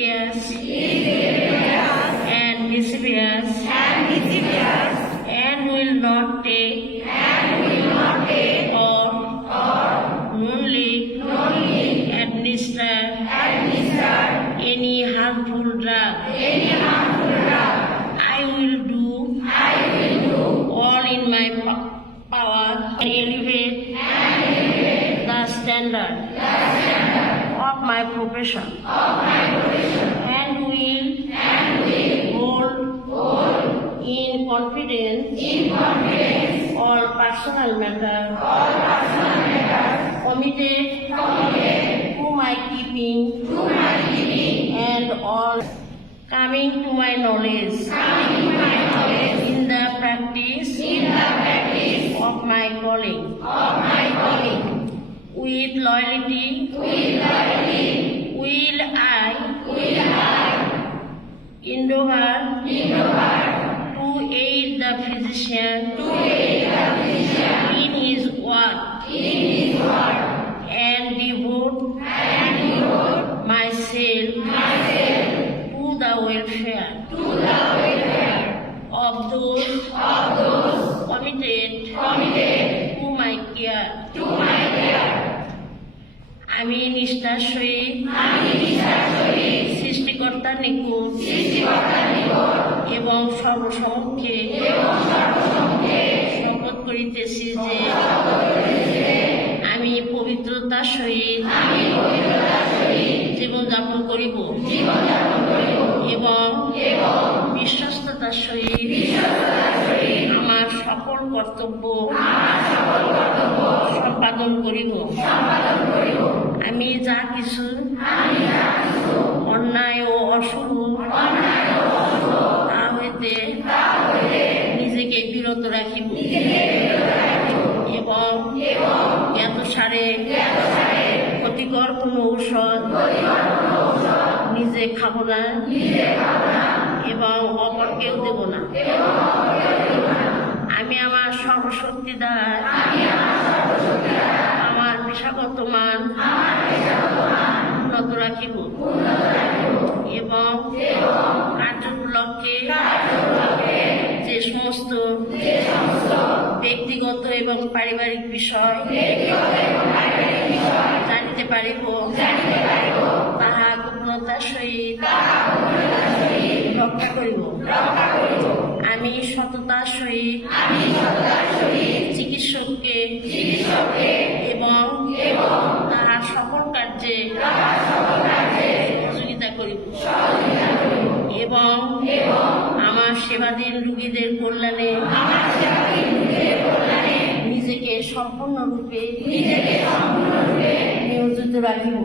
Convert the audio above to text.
Yes, and mischievous, and will not take or knowingly administer any harmful drug. I will do all in my power to elevate the standard of my profession, and will hold in confidence all personal matters committed to my keeping, and all coming to my knowledge in the practice of my calling. With loyalty, will I endeavor to aid the physician in his work and devote myself to the welfare of those committed to my care. আমি নিষ্ঠার সহিত সৃষ্টিকর্তার নিকট এবং সর্বসমক্ষে শপথ করিতেছি যে আমি পবিত্রতার সহিত জীবনযাপন করিব এবং বিশ্বস্ততার সহিত আমার সকল কর্তব্য সম্পাদন করিব। আমি যা কিছু অন্যায় ও অশুভ তা হইতে নিজেকে বিরত রাখিব এবং জ্ঞাতসারে ক্ষতিকর কোনো ঔষধ নিজে খাব না এবং অপরকেও দেব না। আমি আমার সর্বশক্তি দ্বারা আমার পেশাগত মান উন্নত রাখিব এবং কার্যগুলোকে যে সমস্ত ব্যক্তিগত এবং পারিবারিক বিষয় জানিতে পারিব তাহা গোপনতার সহিত রক্ষা করিব। আমি সততার সহিত চিকিৎসককে এবং তাহার সকল কার্যে সহযোগিতা করিব এবং আমার সেবাধীন রোগীদের কল্যাণে নিজেকে সম্পূর্ণরূপে নিয়োজিত রাখিব।